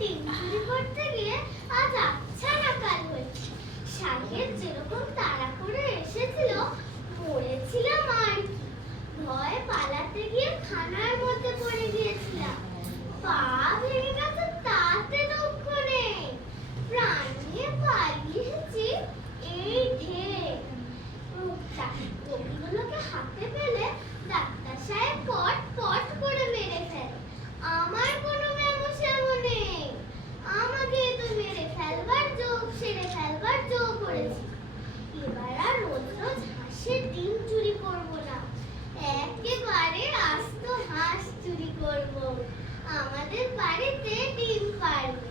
ডিম চুরি করতে গিয়ে আজ আচ্ছা না কাল হয়েছে। শাহের যেরকম তাড়া করে এসেছিল, পড়েছিলাম আর কি। ভয় পালাতে গিয়ে খানার মধ্যে পড়ে গিয়েছিলাম। পা ভেঙে গেছে তাতে দুঃখ নেই, প্রাণ নিয়ে পালিয়েছি এই ঢের। ওগুলোকে হাতে পেলে ডাক্তার সাহেব পট পট করে মেরে ফেলে। আমার কোনো ম্যামোস্যামো নেই, আমাকে তো মেরে ফেলবার জোক সেরে ফেলবার জোক করেছি। এবার আর রোজ রোজ হাঁসের ডিম চুরি করবো না, একেবারে আস্ত হাঁস চুরি করব। আমাদের বাড়িতে ডিম পারবে।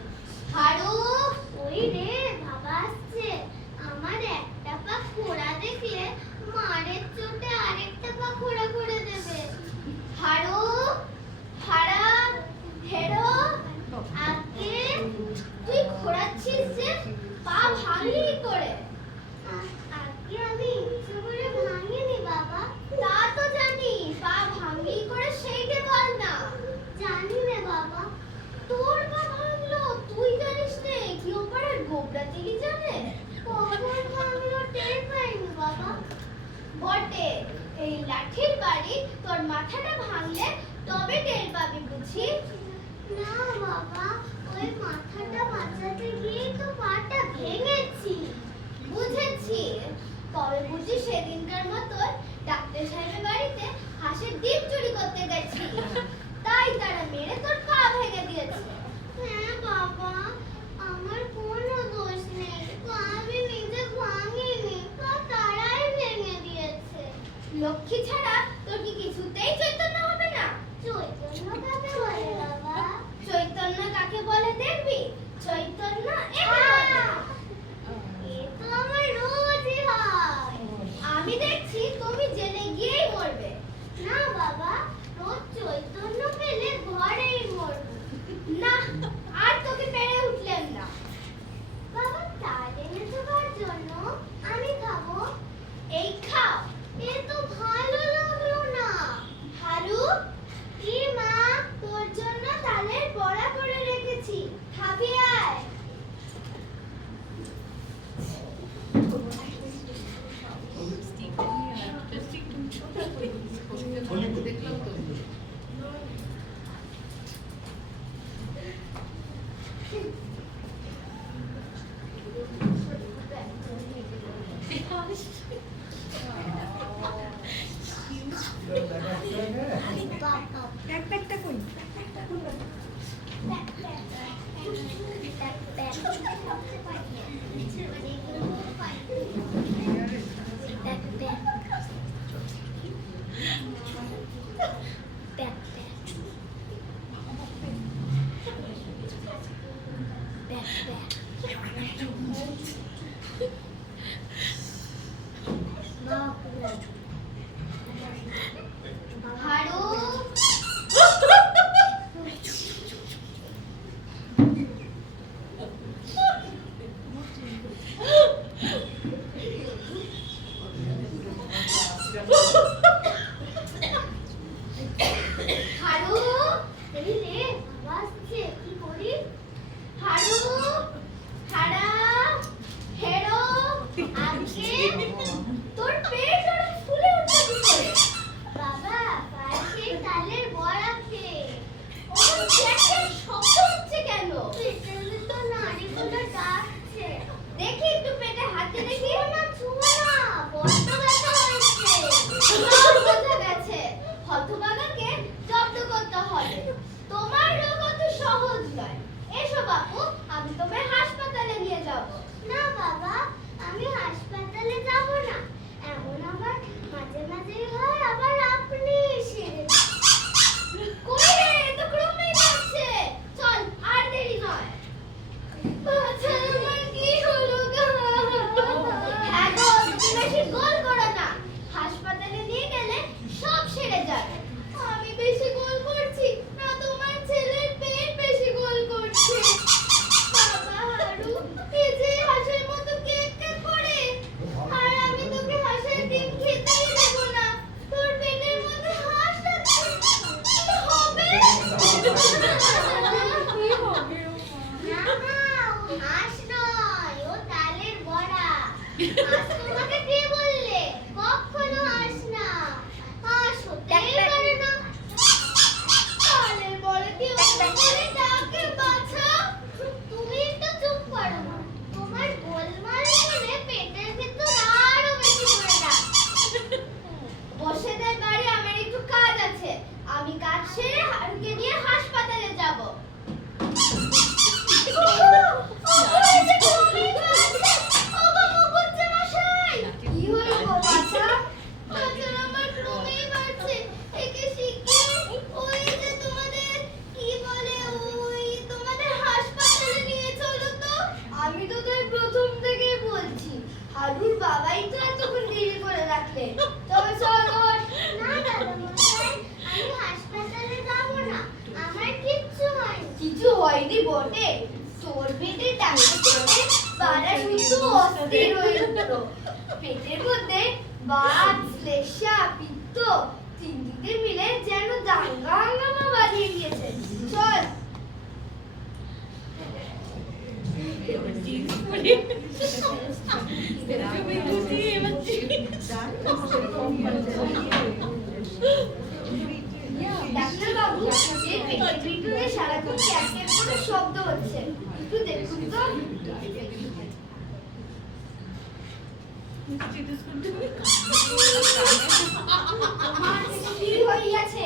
হারু, ওই রে বাবা আসছে। আমার একটা পা খোড়া দেখলে মারের চোটে আরেকটা পা খোড়া করে দেবে। হারু, হারা, হেরো, আগে তুই খোড়াচ্ছিস যে, পা ভাঙলি করে? আগে আমি ইচ্ছে করে ভাঙিনি বাবা। তা তো জানি, পা ভাঙলি করে সেইটা বল না। জানি না বাবা। তোর পা ভাঙলো তুই জানিস নে, কি ওপারে গোবরা চিলি জানে? কখন ভাঙলো টের পাইনি বাবা। বটে, এই লাঠির বাড়ি তোর মাথাটা ভাঙলে তবে টের পাবি বুঝি? না বাবা, ওই মাথাটা বাঁচাতে গিয়ে তো পাটা ভেঙেছি। বুঝেছি, তবে বুঝি সেদিনকার মতো ডাক্তার সাহেবের বাড়িতে হাঁসের ডিম চুরি করতে গেছি, তাই তারা মেরে তোর পা ভেঙে দিয়েছে। হ্যাঁ বাবা, আমার কোনো দোষ নেই, আমি নিজে ভাঙিনি, পা তারাই ভেঙে দিয়েছে। লক্ষ্মী ছাড়া তোর কি কিছুতেই চৈতন্য হবে না? চৈতন্য কাকে বলে বাবা? চৈতন্য কাকে বলে দেখবি? চৈতন্য এ তো আমার রোজই হয়। আমি দেখছি তুমি জেলে গিয়েই মরবে। না বাবা, রোজ চৈতন্য পেলে ঘরেই মরবো। না, আর তোকে পেরে উঠলেন না। বাবা তার এনেছো কার জন্য? আমি খাবো। এই খাও। এ তো ভালো লাগলো না। হারু, এ মা, তোর জন্য তালের বড়া করে রেখেছি, খাবি আয়। ব্যাকপ্যাকটা কই? হারু, হারু, এই রে বাবা আসছে, কি করি? হারু, হারা, হেরো, আগে তোর পেট ওরম ফুলে উঠছে কি করে? বাবা কালকে তালের বড়া খেয়ে ওর পেটে শব্দ হচ্ছে কেন? পেটের ভিতর নাড়িগুলো ডাকছে। দেখি একটু পেটে হাতে দেখি। না ছুঁয়ো না, বড্ড ব্যথা হয়েছে। সব বোঝা গেছে, হতভাগাকে জব্দ করতে হবে। তোমার রোগ অত সহজ নয়। এসো বাপু, আমি তোমায় হাসপাতালে নিয়ে যাব। না বাবা, আমি হাসপাতালে যাব না। এমন আমার মাঝে মাঝে হয়, আবার আপনি সেরে যান। কই রে, তো ক্রমেই যাচ্ছে। চল, আর দেরি নয়। আচ্ছা আমার কি হলো গো? হ্যাঁ গো, তুমি বেশি গোল করো না। হাসপাতালে নিয়ে গেলে সব সেরে যাবে। আমি বেশি গোল করছি না, তোমার ছেলের পেট বেশি গোল করছে। বাবা হয়নি বটে, তোর পেটে টাঙাতে পেটে পাড়া শুধু অস্থির হয়ে উঠল। পেটের মধ্যে বাত, শ্লেষ্মা, পিত্ত তিনটিতে মিলে যেন দাঙ্গা হাঙ্গামা বাঁধিয়ে দিয়েছে। চল ডাক্তার বাবু, এই পেটের ভিতরে সারাক্ষণ ক্যাকের করে শব্দ হচ্ছে, একটু দেখুন তো। আমার কি হইয়াছে?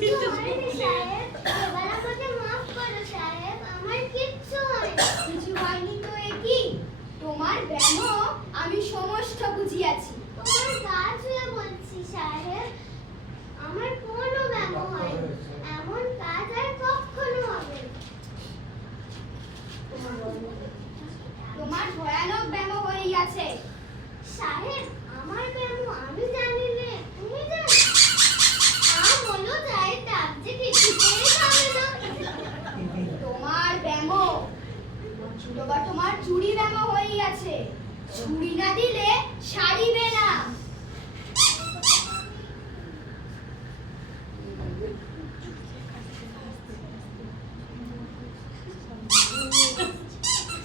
কিছু হয়নি সাহেব, এবার আমাকে মাফ করো সাহেব, আমার কিচ্ছু হয়নি। কিছু হয়নি তো এ কি? তোমার ব্যামো আমি সমস্ত বুঝিয়াছি। তোমার গা ছুঁয়ে বলছি সাহেব, আমার কোনো ব্যামো হয়নি, এমন কাজ আর কখনো হবে না। তোমার ভয়ানক ব্যামো হইয়াছে। সাহেব, আমার ব্যামো আমি জানি নে, তুমি জানো? বলো তাই, ডাক যে কিছুতেই খাবে না। তোমার ব্যামো বা তোমার চুরি ব্যামো হইয়াছে, চুরি না দিলে সারিবে না।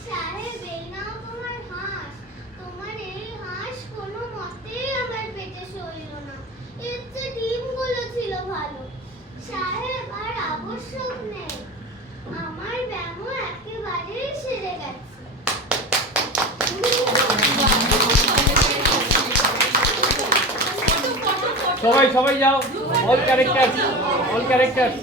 সাহেব, এই নাও তোমার হাঁস। তোমার এই হাঁস কোনো মতেই আমার পেটে সইল না, এর যে ডিমগুলো ছিল ভালো। সাহেব, আর আবশ্যক নেই, আমার ব্যামো একেবারেই সেরে গেছে। সবাই যাও, অল ক্যারেক্টার